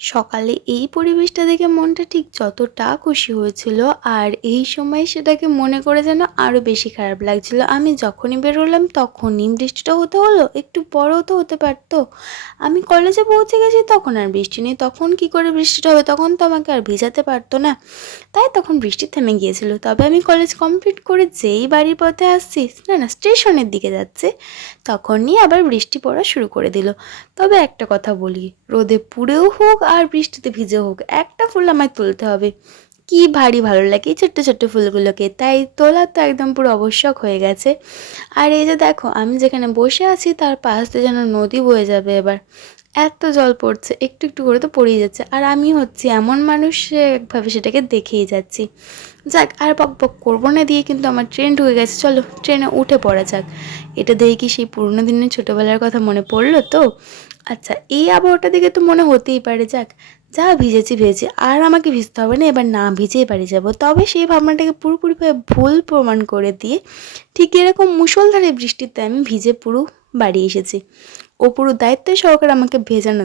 সকালে এই পরিবেশটা দেখে মনটা ঠিক যতটা খুশি হয়েছিল, আর এই সময় সেটাকে মনে করে যেন আরও বেশি খারাপ লাগছিল। আমি যখনই বেরোলাম তখনই বৃষ্টিটা হতে হলো, একটু পরেও তো হতে পারতো। আমি কলেজে পৌঁছে গেছি তখন আর বৃষ্টি নেই, তখন কি করে বৃষ্টিটা হবে? তখন তো আমাকে আর ভিজাতে পারতো না। তাই তখন বৃষ্টি থেমে গিয়েছিল। তবে আমি কলেজ কমপ্লিট করে যেই বাড়ির পথে আসছি, না স্টেশনের দিকে যাচ্ছি, তখনই আবার বৃষ্টি পড়া শুরু করে দিল। তবে একটা কথা বলি, রোদে পুড়েও হোক আর বৃষ্টিতে ভিজে হোক, একটা ফুল আমায় তুলতে হবে। কি ভারী ভালো লাগে এই ছোট্ট ছোট্ট ফুলগুলোকে, তাই তোলা তো একদম পুরো আবশ্যক হয়ে গেছে। আর এই যে দেখো, আমি যেখানে বসে আছি তার পাশ দিয়ে যেন নদী বয়ে যাবে এবার, এত জল পড়ছে, একটু একটু করে তো পড়েই যাচ্ছে। আর আমি হচ্ছি এমন মানুষ, একভাবে সেটাকে দেখেই যাচ্ছি। যাক, আর বক বক করবো না দিয়ে কিন্তু আমার ট্রেন ঢুকে গেছে, চলো ট্রেনে উঠে পড়া যাক। এটা দেখে কি সেই পুরোনো দিনের ছোটোবেলার কথা মনে পড়লো তো? আচ্ছা, এই আবহাওয়াটা দেখে তো মনে হতেই পারে, যাক যা ভিজেছি ভিজেছি, আর আমাকে ভিজতে হবে না, এবার না ভিজেই বাড়ি যাব। তবে সেই ভাবনাটাকে পুরোপুরিভাবে ভুল প্রমাণ করে দিয়ে ঠিক এরকম মুষলধারে বৃষ্টিতে আমি ভিজে পুরো বাড়ি এসেছি। ও পুরো দায়িত্ব সহকারে আমাকে ভেজানো